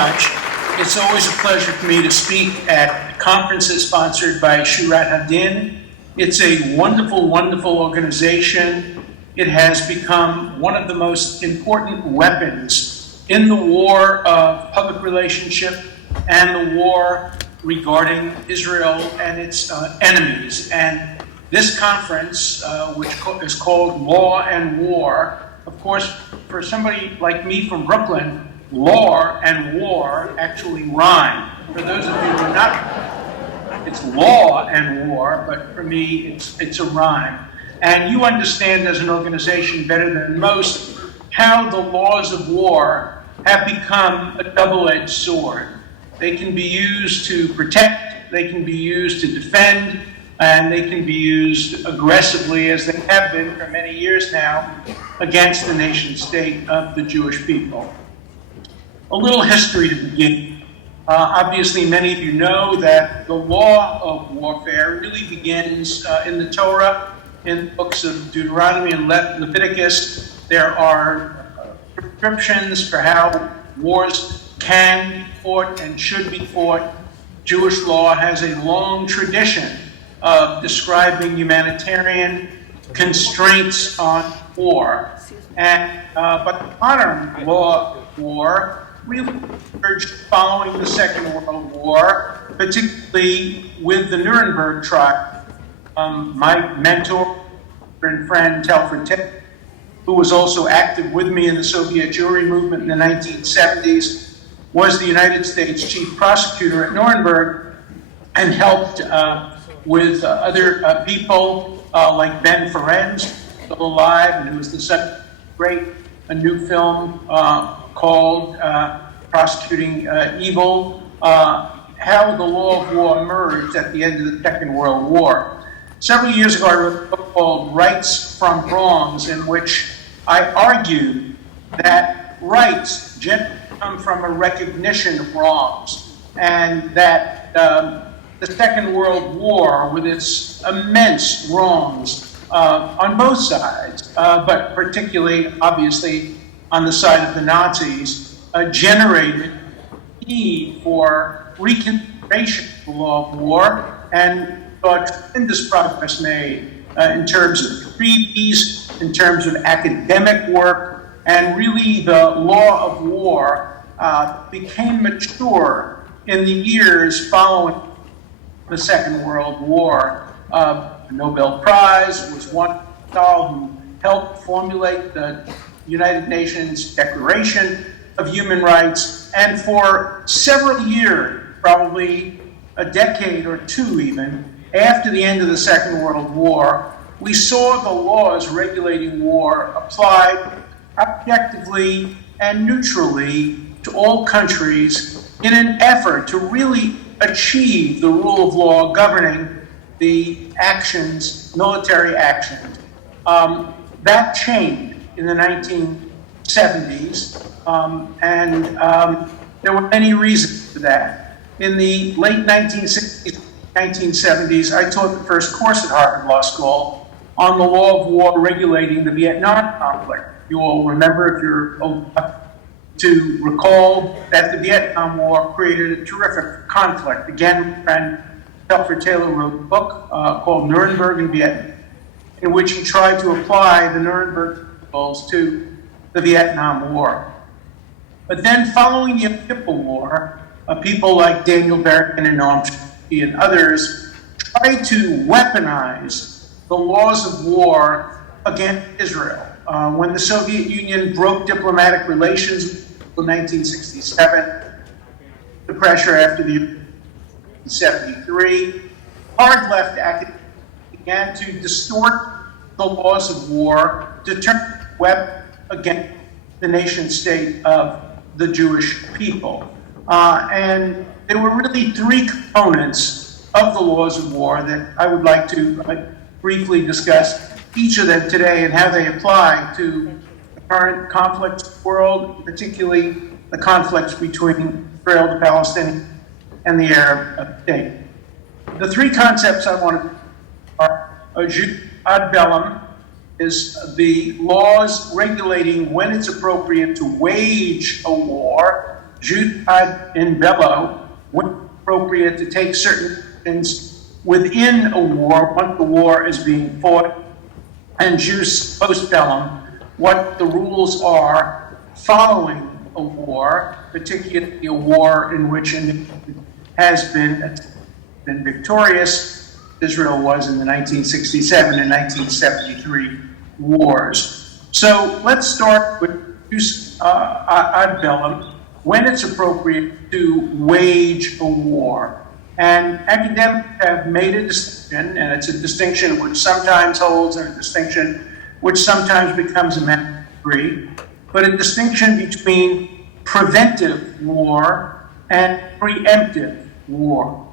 much. It's always a pleasure for me to speak at conferences sponsored by Shurat HaDin. It's a wonderful, wonderful organization. It has become one of the most important weapons in the war of public relationship and the war regarding Israel and its enemies. And this conference, which is called Law and War, of course, for somebody like me from Brooklyn, law and war actually rhyme. For those of you who are not, it's law and war, but for me, it's a rhyme. And you understand as an organization better than most how the laws of war have become a double-edged sword. They can be used to protect, they can be used to defend, and they can be used aggressively, as they have been for many years now, against the nation state of the Jewish people. A little history to begin. Obviously, many of you know that the law of warfare really begins in the Torah, in the books of Deuteronomy and Leviticus. There are prescriptions for how wars can be fought and should be fought. Jewish law has a long tradition of describing humanitarian constraints on war. But the modern law of war really emerged following the Second World War, particularly with the Nuremberg trial. My mentor and friend, Telford Taylor, who was also active with me in the Soviet Jewry movement in the 1970s, was the United States chief prosecutor at Nuremberg and helped with other people like Ben Ferenc, still alive, and who was the subject of a new film called Prosecuting Evil, how the law of war emerged at the end of the Second World War. Several years ago, I wrote a book called Rights from Wrongs, in which I argued that rights generally come from a recognition of wrongs, and that the Second World War, with its immense wrongs on both sides, but particularly, obviously, on the side of the Nazis, generated a need for reconsideration of the law of war, and saw tremendous progress made in terms of treaties, in terms of academic work, and really the law of war became mature in the years following the Second World War. The Nobel Prize was one who helped formulate the United Nations Declaration of Human Rights, and for several years, probably a decade or two even, after the end of the Second World War, we saw the laws regulating war applied objectively and neutrally to all countries in an effort to really achieve the rule of law governing the actions, military actions. That changed in the 1970s, and there were many reasons for that. In the late 1960s, 1970s, I taught the first course at Harvard Law School on the law of war regulating the Vietnam conflict. You all remember, if you're old enough to recall, that the Vietnam War created a terrific conflict. Again, my friend Telford Taylor wrote a book called Nuremberg in Vietnam, in which he tried to apply the Nuremberg principles to the Vietnam War. But then, following the Yom Kippur War, people like Daniel Berrigan and Noam Chomsky and others tried to weaponize the laws of war against Israel. When the Soviet Union broke diplomatic relations in 1967, the pressure after the 1973, hard-left academics began to distort the laws of war to turn weapons against the nation state of the Jewish people. And there were really three components of the laws of war that I would like to briefly discuss, each of them today, and how they apply to the current conflict world, particularly the conflicts between Israel, the Palestinians, and the Arab state. The three concepts I want to are ad bellum, is the laws regulating when it's appropriate to wage a war jus ad in bello, when appropriate to take certain actions within a war, once the war is being fought, and jus post bellum, what the rules are following a war, particularly a war in which an has been victorious. Israel was in the 1967 and 1973 wars. So let's start with jus ad bellum, when it's appropriate to wage a war. And academics have made a distinction, and it's a distinction which sometimes holds and a distinction which sometimes becomes a mandatory, but a distinction between preventive war and preemptive war.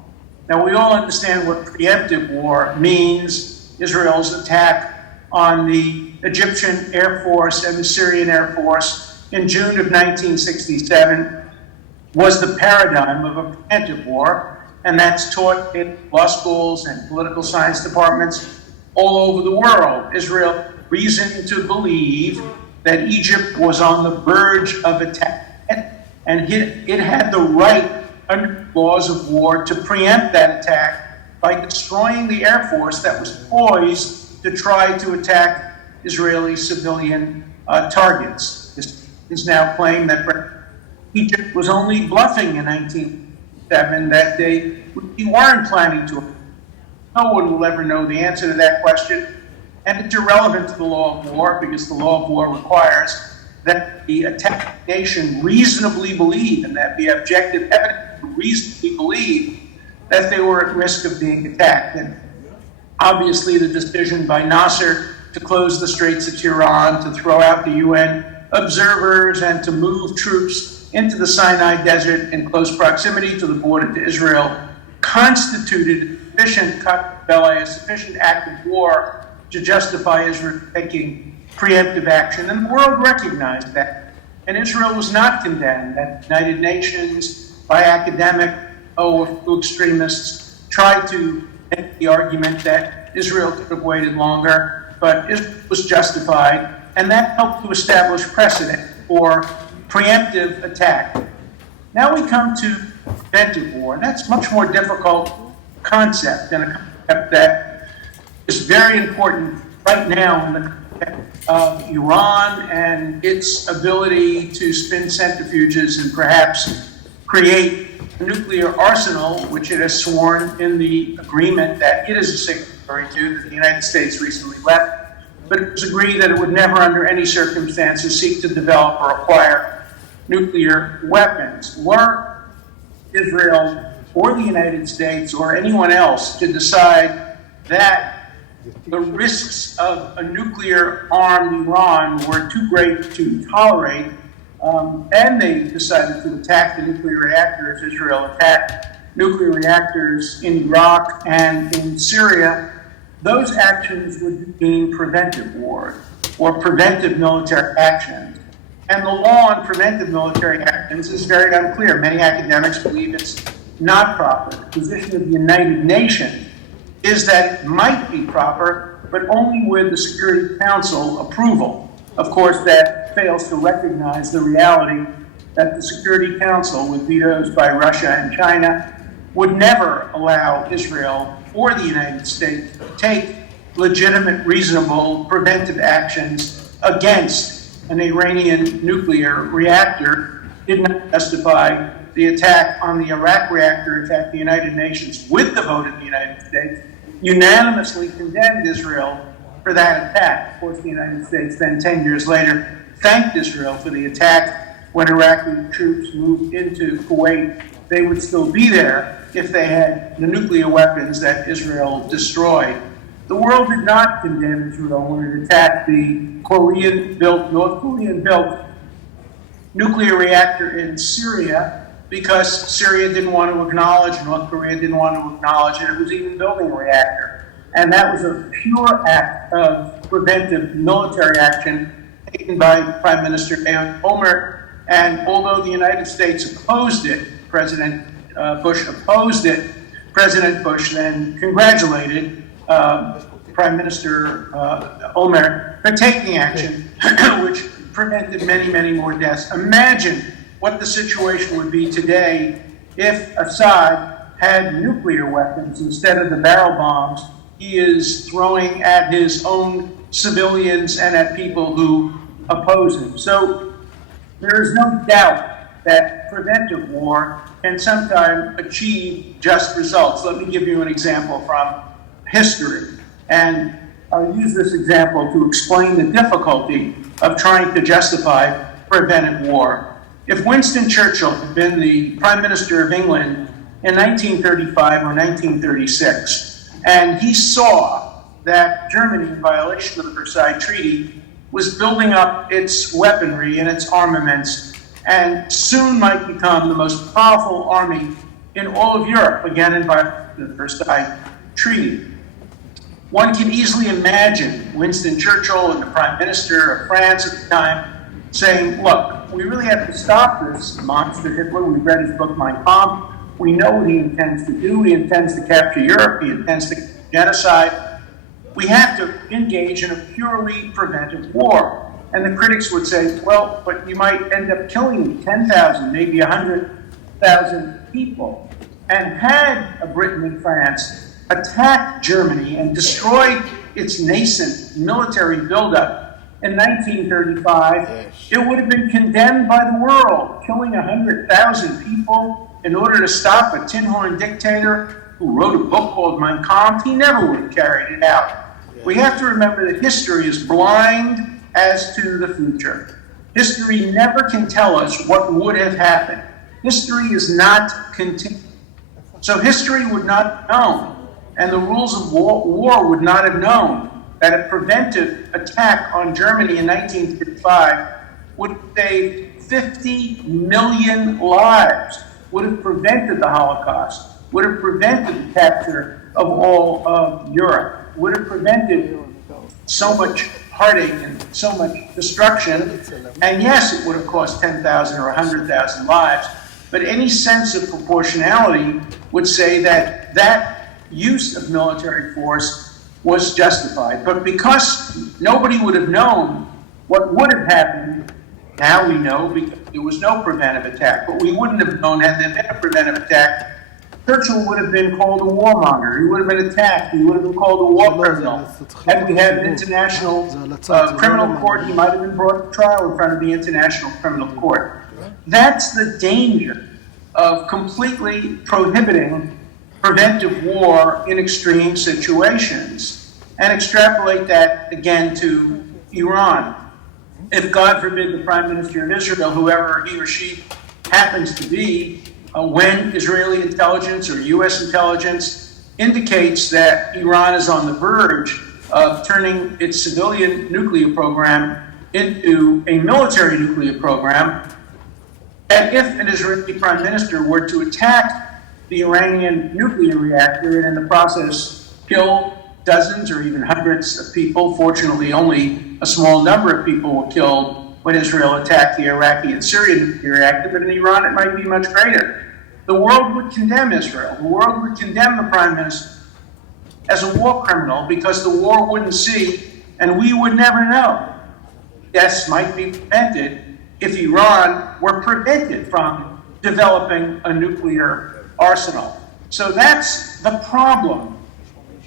Now, we all understand what preemptive war means. Israel's attack on the Egyptian Air Force and the Syrian Air Force in June of 1967 was the paradigm of a preemptive war, and that's taught in law schools and political science departments all over the world. Israel reasoned to believe that Egypt was on the verge of attack, and it had the right under laws of war to preempt that attack by destroying the Air Force that was poised to try to attack Israeli civilian targets. This is now claimed that Egypt was only bluffing in 1907, that they weren't planning to. No one will ever know the answer to that question, and it's irrelevant to the law of war, because the law of war requires that the attacked nation reasonably believe, and that the objective evidence reasonably believe that they were at risk of being attacked. And obviously the decision by Nasser to close the Straits of Tiran, to throw out the UN observers, and to move troops into the Sinai Desert in close proximity to the border to Israel constituted sufficient a sufficient act of war to justify Israel taking preemptive action. And the world recognized that. And Israel was not condemned. At the United Nations, by academic extremists, tried to make the argument that Israel could have waited longer, but it was justified, and that helped to establish precedent for preemptive attack. Now we come to preventive war, and that's a much more difficult concept, and a concept that is very important right now in the context of Iran and its ability to spin centrifuges and perhaps create a nuclear arsenal, which it has sworn in the agreement that it is a signatory to, that the United States recently left. But it was agreed that it would never, under any circumstances, seek to develop or acquire nuclear weapons. Were Israel or the United States or anyone else to decide that the risks of a nuclear-armed Iran were too great to tolerate, and they decided to attack the nuclear reactors, Israel attacked nuclear reactors in Iraq and in Syria, those actions would be deemed preventive war or preventive military actions. And the law on preventive military actions is very unclear. Many academics believe it's not proper. The position of the United Nations is that it might be proper, but only with the Security Council approval. Of course, that fails to recognize the reality that the Security Council, with vetoes by Russia and China, would never allow Israel or the United States to take legitimate, reasonable, preventive actions against an Iranian nuclear reactor. Did not justify the attack on the Iraq reactor. In fact, the United Nations, with the vote of the United States, unanimously condemned Israel for that attack. Of course, the United States then 10 years later thanked Israel for the attack. When Iraqi troops moved into Kuwait, they would still be there if they had the nuclear weapons that Israel destroyed. The world did not condemn Israel when it attacked the North Korean-built nuclear reactor in Syria, because Syria didn't want to acknowledge, North Korea didn't want to acknowledge it was even building a reactor. And that was a pure act of preventive military action taken by Prime Minister Omer. And although the United States opposed it, President Bush opposed it, President Bush then congratulated Prime Minister Omer for taking action, which prevented many, many more deaths. Imagine what the situation would be today if Assad had nuclear weapons instead of the barrel bombs he is throwing at his own civilians and at people who oppose him. So there is no doubt that preventive war can sometimes achieve just results. Let me give you an example from history. And I'll use this example to explain the difficulty of trying to justify preventive war. If Winston Churchill had been the Prime Minister of England in 1935 or 1936, and he saw that Germany, in violation of the Versailles Treaty, was building up its weaponry and its armaments, and soon might become the most powerful army in all of Europe, again in violation of the Versailles Treaty. One can easily imagine Winston Churchill and the Prime Minister of France at the time saying, look, we really have to stop this monster Hitler. We've read his book, Mein Kampf. We know what he intends to do. He intends to capture Europe. He intends to genocide. We have to engage in a purely preventive war. And the critics would say, well, but you might end up killing 10,000, maybe 100,000 people. And had Britain and France attacked Germany and destroyed its nascent military buildup in 1935, it would have been condemned by the world, killing 100,000 people in order to stop a tin-horn dictator who wrote a book called Mein Kampf. He never would have carried it out. We have to remember that history is blind as to the future. History never can tell us what would have happened. History is not continuous. So history would not have known, and the rules of war would not have known that a preventive attack on Germany in 1935 would have saved 50 million lives, would have prevented the Holocaust, would have prevented the capture of all of Europe, would have prevented so much heartache and so much destruction. And yes, it would have cost 10,000 or 100,000 lives, but any sense of proportionality would say that that use of military force was justified. But because nobody would have known what would have happened, now we know because there was no preventive attack. But we wouldn't have known had there been a preventive attack. Churchill would have been called a warmonger. He would have been attacked. He would have been called a war criminal. Had we had an international criminal court, he might have been brought to trial in front of the International Criminal Court. That's the danger of completely prohibiting preventive war in extreme situations. And extrapolate that again to Iran. If, God forbid, the Prime Minister of Israel, whoever he or she happens to be, when Israeli intelligence or U.S. intelligence indicates that Iran is on the verge of turning its civilian nuclear program into a military nuclear program, and if an Israeli Prime Minister were to attack the Iranian nuclear reactor and in the process kill dozens or even hundreds of people, fortunately only a small number of people were killed when Israel attacked the Iraqi and Syrian nuclear reactor, but in Iran it might be much greater. The world would condemn Israel. The world would condemn the Prime Minister as a war criminal because the war wouldn't see, and we would never know. Deaths might be prevented if Iran were prevented from developing a nuclear arsenal. So that's the problem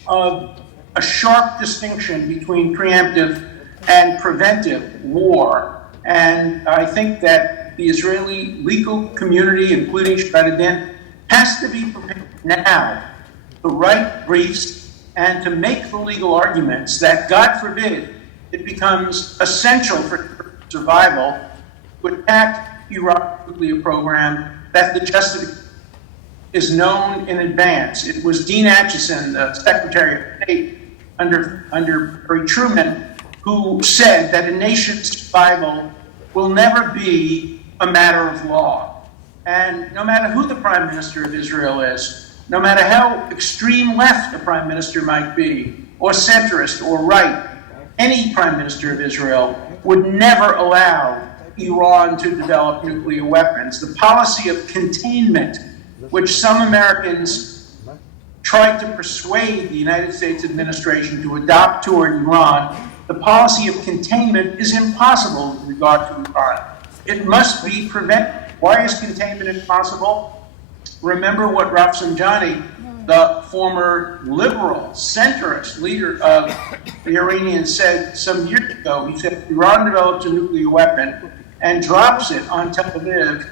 of a sharp distinction between preemptive and preventive war. And I think that the Israeli legal community, including HaDin, has to be prepared now to write briefs and to make the legal arguments that, God forbid, it becomes essential for survival to attack Iran's nuclear program, that the justification is known in advance. It was Dean Acheson, the Secretary of State under Harry Truman, who said that a nation's survival will never be a matter of law. And no matter who the Prime Minister of Israel is, no matter how extreme left the Prime Minister might be, or centrist or right, any Prime Minister of Israel would never allow Iran to develop nuclear weapons. The policy of containment, which some Americans tried to persuade the United States administration to adopt toward Iran, the policy of containment is impossible with regard to Iran. It must be prevented. Why is containment impossible? Remember what Rafsanjani, the former liberal, centrist leader of the Iranians, said some years ago. He said, if Iran develops a nuclear weapon and drops it on Tel Aviv,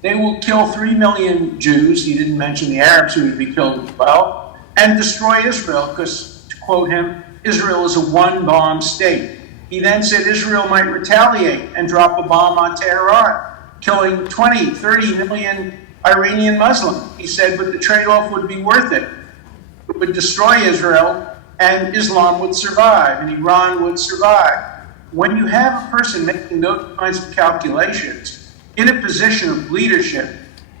they will kill 3 million Jews, he didn't mention the Arabs who would be killed as well, and destroy Israel, because, to quote him, Israel is a one-bomb state. He then said Israel might retaliate and drop a bomb on Tehran, killing 20, 30 million Iranian Muslims. He said, but the trade-off would be worth it. It would destroy Israel, and Islam would survive, and Iran would survive. When you have a person making those kinds of calculations in a position of leadership,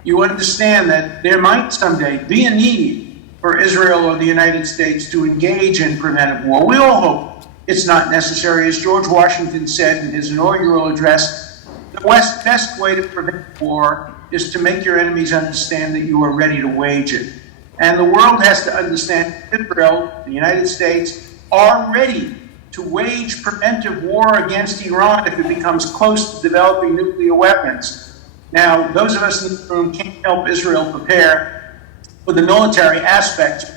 you understand that there might someday be a need for Israel or the United States to engage in preventive war. We all hope it's not necessary. As George Washington said in his inaugural address, the best way to prevent war is to make your enemies understand that you are ready to wage it. And the world has to understand Israel, the United States, are ready to wage preventive war against Iran if it becomes close to developing nuclear weapons. Now, those of us in this room can't help Israel prepare for the military aspects,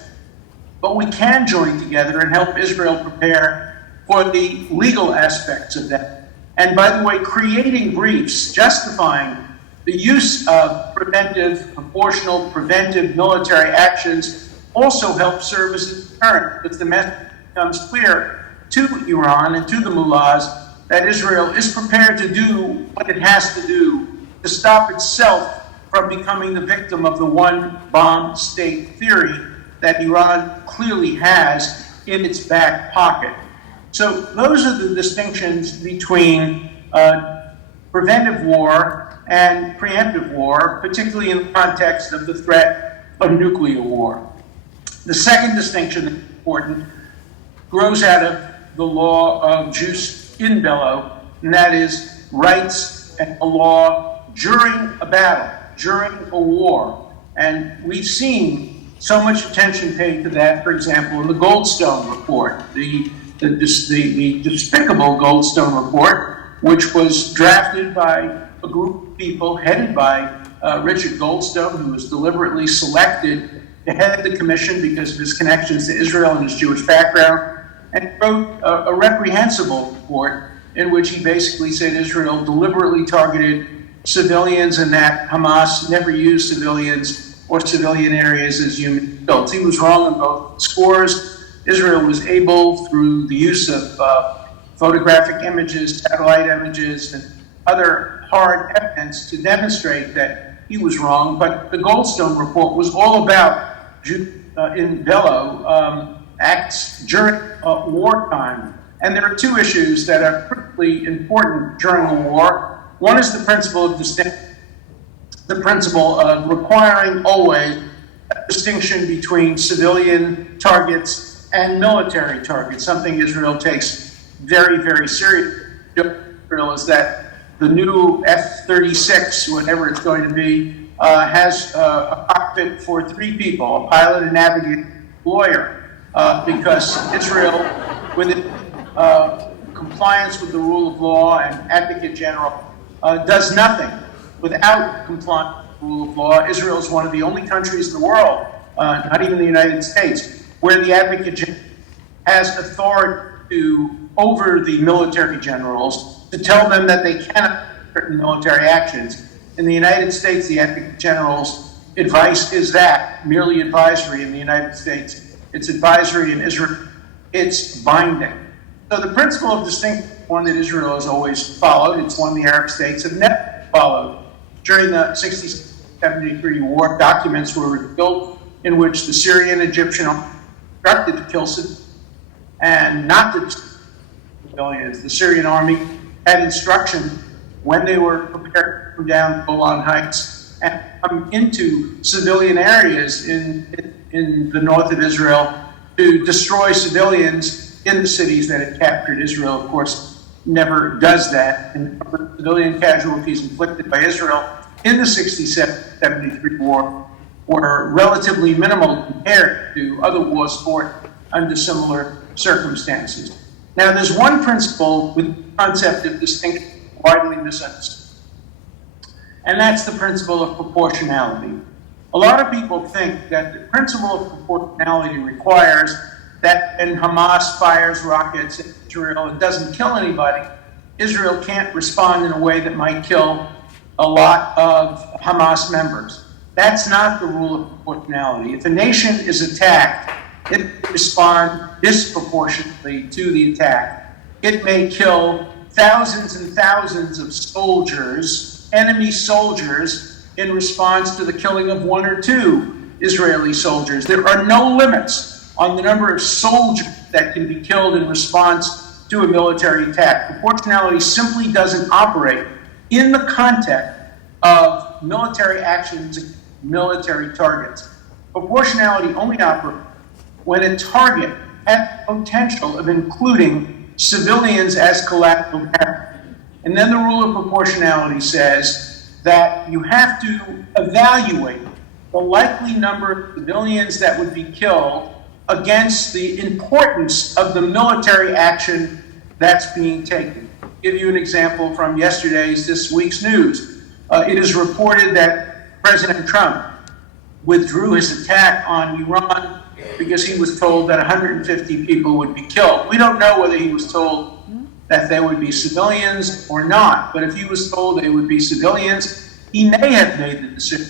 but we can join together and help Israel prepare for the legal aspects of that. And by the way, creating briefs justifying the use of preventive, proportional, preventive military actions also helps serve as a deterrent, because the message becomes clear to Iran and to the mullahs that Israel is prepared to do what it has to do to stop itself from becoming the victim of the one-bomb state theory that Iran clearly has in its back pocket. So those are the distinctions between preventive war and preemptive war, particularly in the context of the threat of nuclear war. The second distinction that's important grows out of the law of jus in bello, and that is rights and a law during a battle, during a war. And we've seen so much attention paid to that, for example, in the Goldstone report, the despicable Goldstone report, which was drafted by a group of people headed by Richard Goldstone, who was deliberately selected to head the commission because of his connections to Israel and his Jewish background, and wrote a reprehensible report in which he basically said Israel deliberately targeted civilians and that Hamas never used civilians or civilian areas as human adults. He was wrong on both scores. Israel was able, through the use of photographic images, satellite images, and other hard evidence to demonstrate that he was wrong. But the Goldstone report was all about in bello acts during wartime. And there are two issues that are critically important during a war. One is the principle of the principle of requiring always a distinction between civilian targets and military targets, something Israel takes very, very seriously. Israel is that the new F-36, whatever it's going to be, has a cockpit for 3 people, a pilot, a navigator, a lawyer. Because Israel, with compliance with the rule of law and advocate general, does nothing without compliance with the rule of law. Israel is one of the only countries in the world, not even the United States, where the advocate general has authority over the military generals to tell them that they cannot take certain military actions. In the United States, the advocate general's advice is that, merely advisory. In the United States, it's advisory. In Israel, it's binding. So the principle of distinction is one that Israel has always followed. It's one the Arab states have never followed. During the 1973 war, documents were revealed in which the Syrian Egyptian instructed to kill civilians and not to civilians. The Syrian army had instruction when they were prepared to come down Golan Heights and come into civilian areas in the north of Israel to destroy civilians in the cities that had captured. Israel, of course, never does that. And civilian casualties inflicted by Israel in the 1973 war were relatively minimal compared to other wars fought under similar circumstances. Now, there's one principle with the concept of distinction widely misunderstood. and that's the principle of proportionality. A lot of people think that the principle of proportionality requires that when Hamas fires rockets at Israel and doesn't kill anybody, Israel can't respond in a way that might kill a lot of Hamas members. That's not the rule of proportionality. If a nation is attacked, it responds disproportionately to the attack. It may kill thousands and thousands of soldiers, enemy soldiers, in response to the killing of one or two Israeli soldiers. There are no limits on the number of soldiers that can be killed in response to a military attack. Proportionality simply doesn't operate in the context of military actions, military targets. Proportionality only operates when a target has the potential of including civilians as collateral damage. And then the rule of proportionality says that you have to evaluate the likely number of civilians that would be killed against the importance of the military action that's being taken. I'll give you an example from this week's news. It is reported that President Trump withdrew his attack on Iran because he was told that 150 people would be killed. We don't know whether he was told that there would be civilians or not, but if he was told they would be civilians, he may have made the decision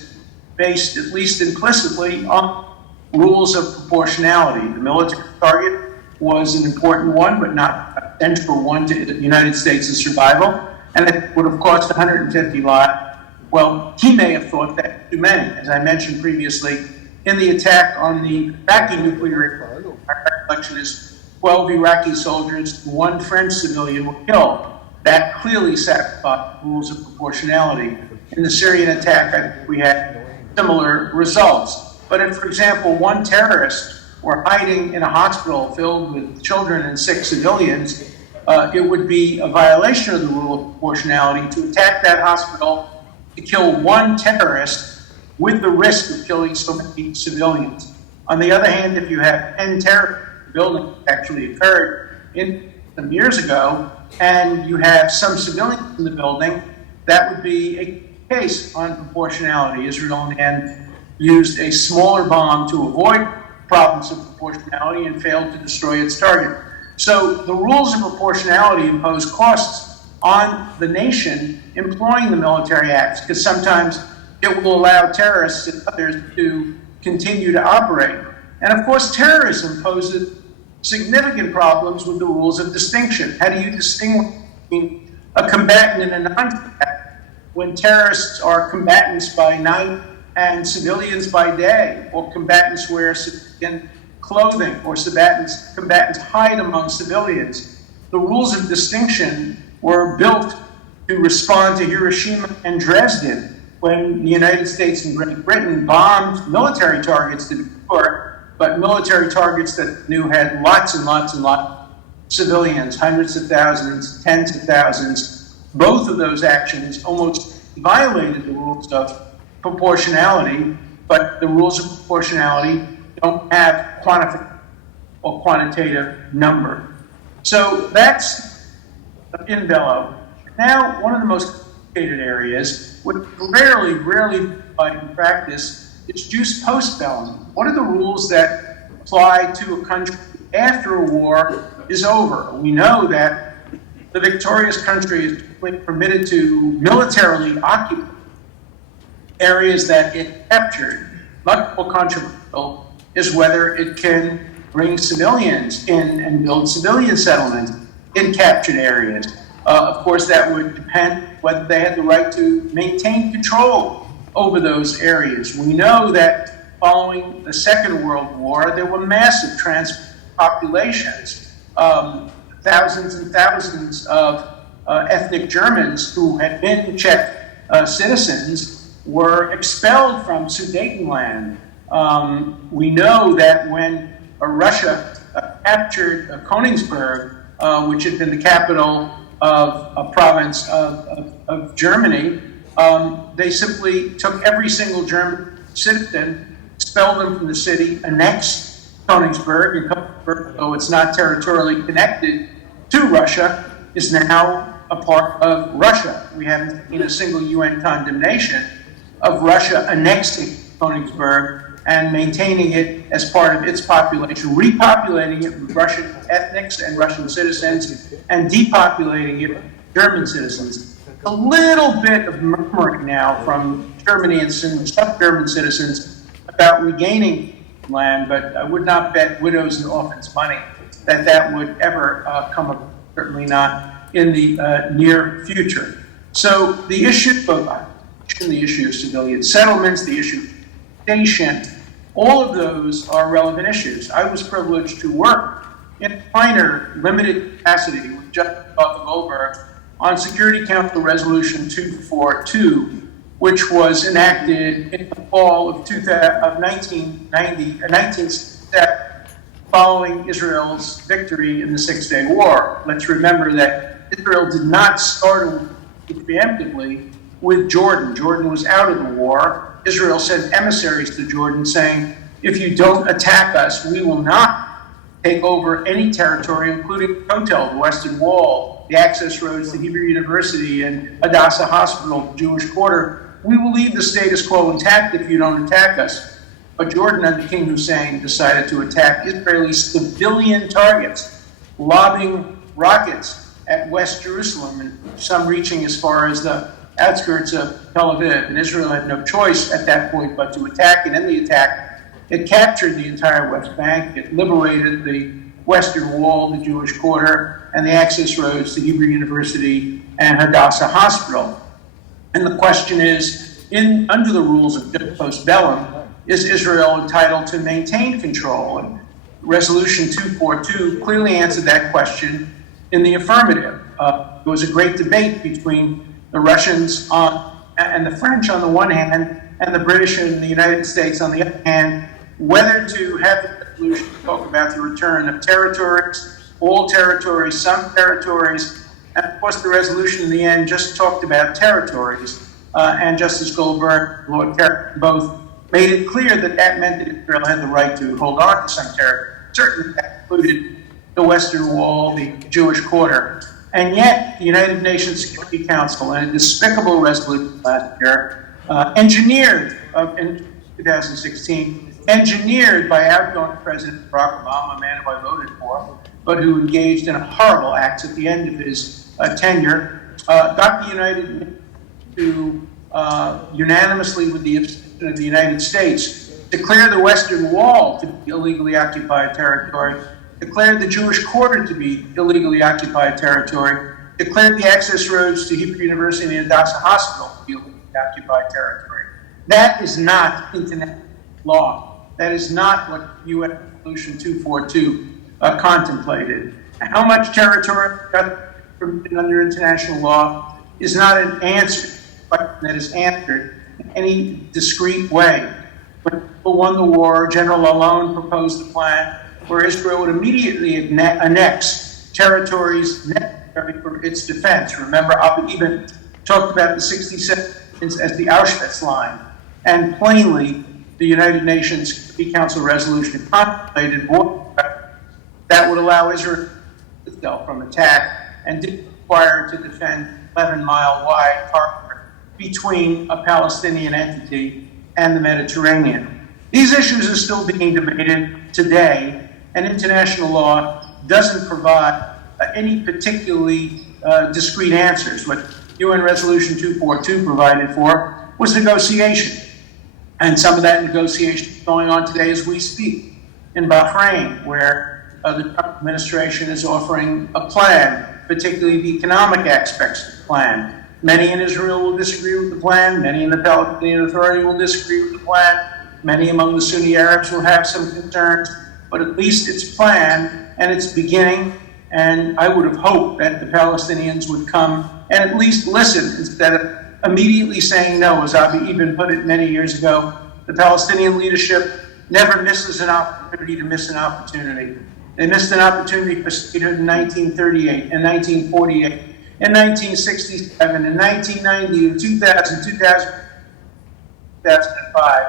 based, at least implicitly, on rules of proportionality. The military target was an important one, but not a central one to the United States' survival, and it would have cost 150 lives. Well, he may have thought that too many. As I mentioned previously, in the attack on the Iraqi nuclear, my recollection is 12 Iraqi soldiers, one French civilian were killed. That clearly satisfied rules of proportionality. In the Syrian attack, I think we had similar results. But if, for example, one terrorist were hiding in a hospital filled with children and 6 civilians, it would be a violation of the rule of proportionality to attack that hospital, to kill one terrorist with the risk of killing so many civilians. On the other hand, if you have 10 terror buildings actually occurred some years ago, and you have some civilians in the building, that would be a case on proportionality. Israel used a smaller bomb to avoid problems of proportionality and failed to destroy its target. So the rules of proportionality impose costs on the nation employing the military acts, because sometimes it will allow terrorists and others to continue to operate. And of course, terrorism poses significant problems with the rules of distinction. How do you distinguish between a combatant and a non-combatant when terrorists are combatants by night and civilians by day, or combatants wear civilian clothing, or combatants hide among civilians? The rules of distinction were built to respond to Hiroshima and Dresden, when the United States and Great Britain bombed military targets, to be sure, but military targets that knew had lots and lots and lots of civilians, hundreds of thousands, tens of thousands. Both of those actions almost violated the rules of proportionality, but the rules of proportionality don't have quantification or quantitative number. So that's in bello. Now, one of the most complicated areas, which rarely applied in practice, is jus post bellum. What are the rules that apply to a country after a war is over? We know that the victorious country is permitted to militarily occupy areas that it captured. Much more controversial is whether it can bring civilians in and build civilian settlements in captured areas. Of course, that would depend whether they had the right to maintain control over those areas. We know that following the Second World War, there were massive transfer populations. Thousands and thousands of ethnic Germans who had been Czech citizens were expelled from Sudetenland. We know that when Russia captured Königsberg, which had been the capital of a province of Germany, they simply took every single German citizen, expelled them from the city, annexed Königsberg, and Königsberg, though it's not territorially connected to Russia, is now a part of Russia. We haven't seen a single UN condemnation of Russia annexing Königsberg and maintaining it as part of its population, repopulating it with Russian ethnics and Russian citizens, and depopulating it with German citizens. A little bit of murmuring now from Germany and some German citizens about regaining land, but I would not bet widows and orphans' money that that would ever come up, certainly not in the near future. So the issue of the issue of civilian settlements, the issue of station, all of those are relevant issues. I was privileged to work in a minor, limited capacity with Justice Arthur Goldberg on Security Council Resolution 242, which was enacted in the fall of 1967, following Israel's victory in the Six-Day War. Let's remember that Israel did not start preemptively with Jordan. Jordan was out of the war. Israel sent emissaries to Jordan saying, if you don't attack us, we will not take over any territory, including the Kotel, the Western Wall, the access roads to Hebrew University and Hadassah Hospital, the Jewish Quarter. We will leave the status quo intact if you don't attack us. But Jordan, under King Hussein, decided to attack Israeli civilian targets, lobbing rockets at West Jerusalem, and some reaching as far as the outskirts of Tel Aviv. And Israel had no choice at that point but to attack. And in the attack, it captured the entire West Bank. It liberated the Western Wall, the Jewish Quarter, and the access roads to Hebrew University and Hadassah Hospital. And the question is, under the rules of post bellum, is Israel entitled to maintain control? And Resolution 242 clearly answered that question in the affirmative. There was a great debate between the Russians and the French on the one hand, and the British and the United States on the other hand, whether to have the resolution talk about the return of territories, all territories, some territories, and of course the resolution in the end just talked about territories, and Justice Goldberg, Lord Kerr, both made it clear that that meant that Israel had the right to hold on to some territory. Certainly that included the Western Wall, the Jewish Quarter. And yet, the United Nations Security Council, in a despicable resolution last year, engineered in 2016, engineered by outgoing President Barack Obama, a man who I voted for, but who engaged in horrible acts at the end of his tenure, got the United Nations to unanimously, with the abstention of the United States, declare the Western Wall to be illegally occupied territory, declared the Jewish Quarter to be illegally occupied territory, declared the access roads to Hebrew University and Hadassah Hospital to be illegally occupied territory. That is not international law. That is not what UN Resolution 242 contemplated. How much territory under international law is not an answer that is answered in any discrete way. When people won the war, General Lalonde proposed a plan where Israel would immediately annex territories necessary for its defense. Remember, Abu Ibn talked about the 67 as the Auschwitz line. And plainly, the United Nations Security Council resolution contemplated war that would allow Israel itself from attack and didn't require to defend 11-mile-wide corridor between a Palestinian entity and the Mediterranean. These issues are still being debated today, and international law doesn't provide any particularly discrete answers. What UN Resolution 242 provided for was negotiation. And some of that negotiation is going on today as we speak in Bahrain, where the Trump administration is offering a plan, particularly the economic aspects of the plan. Many in Israel will disagree with the plan. Many in the Palestinian Authority will disagree with the plan. Many among the Sunni Arabs will have some concerns. But at least it's planned and it's beginning. And I would have hoped that the Palestinians would come and at least listen instead of immediately saying no. As Abu Ibn put it many years ago, the Palestinian leadership never misses an opportunity to miss an opportunity. They missed an opportunity for statehood in 1938 and 1948, in 1967, in 1990, in 2000, 2005.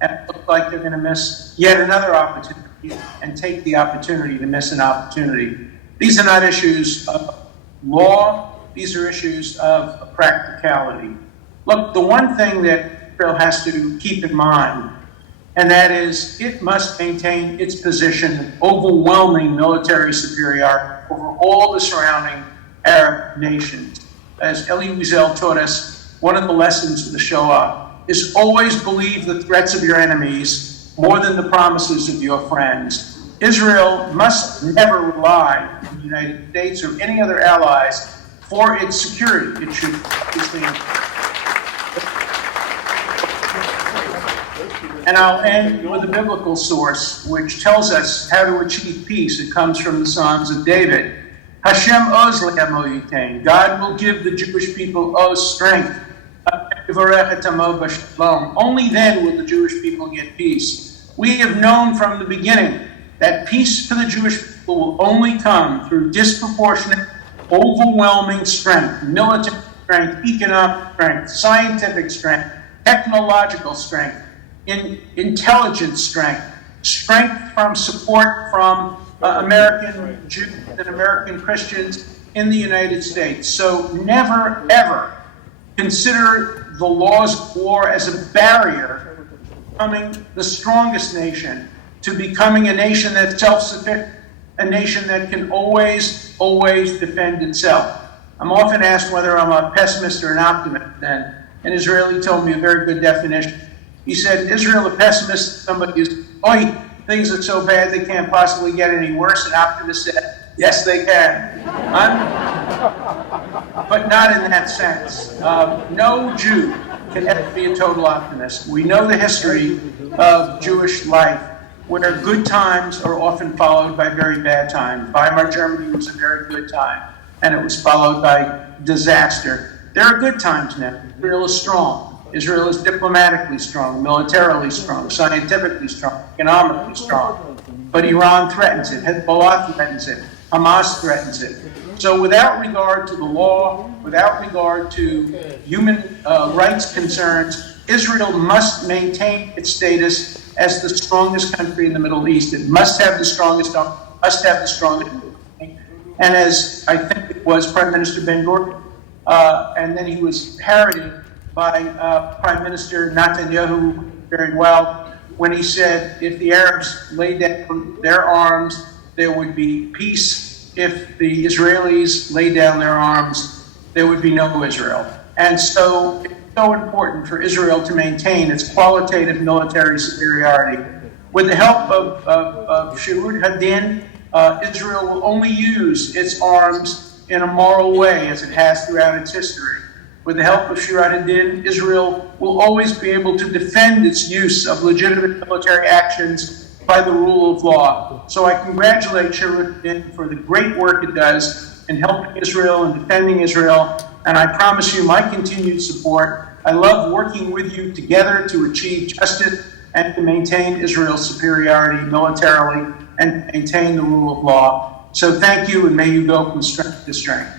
And it looks like they're going to miss yet another opportunity and take the opportunity to miss an opportunity. These are not issues of law these are issues of practicality. Look, the one thing that Israel has to keep in mind, and that is it must maintain its position of overwhelming military superiority over all the surrounding Arab nations. As Elie Wiesel taught us, one of the lessons of the Shoah is always believe the threats of your enemies more than the promises of your friends. Israel must never rely on the United States or any other allies for its security. It should obviously. And I'll end with a biblical source which tells us how to achieve peace. It comes from the Psalms of David. Hashem oz le'amo yitain. God will give the Jewish people oz, strength. Only then will the Jewish people get peace. We have known from the beginning that peace for the Jewish people will only come through disproportionate, overwhelming strength, military strength, economic strength, scientific strength, technological strength, intelligence strength, strength from support from American Jews and American Christians in the United States. So never, ever consider the laws of war as a barrier to becoming the strongest nation, to becoming a nation that's self-sufficient, a nation that can always, always defend itself. I'm often asked whether I'm a pessimist or an optimist, and an Israeli told me a very good definition. He said, Israel, a pessimist, somebody who's, things are so bad they can't possibly get any worse. An optimist said, yes, they can. But not in that sense. No Jew can ever be a total optimist. We know the history of Jewish life, where good times are often followed by very bad times. Weimar Germany was a very good time, and it was followed by disaster. There are good times now. Israel is strong. Israel is diplomatically strong, militarily strong, scientifically strong, economically strong. But Iran threatens it, Hezbollah threatens it, Hamas threatens it. So without regard to the law, without regard to human rights concerns, Israel must maintain its status as the strongest country in the Middle East. It must have the strongest, and as I think it was Prime Minister Ben-Gurion, and then he was parroted by Prime Minister Netanyahu very well when he said, if the Arabs laid down their arms, there would be peace. If the Israelis laid down their arms, there would be no Israel. And so it's so important for Israel to maintain its qualitative military superiority. With the help of Shurat HaDin, Israel will only use its arms in a moral way as it has throughout its history. With the help of Shurat HaDin, Israel will always be able to defend its use of legitimate military actions by the rule of law. So I congratulate Shurat HaDin for the great work it does in helping Israel and defending Israel, and I promise you my continued support. I love working with you together to achieve justice and to maintain Israel's superiority militarily and maintain the rule of law. So thank you, and may you go from strength to strength.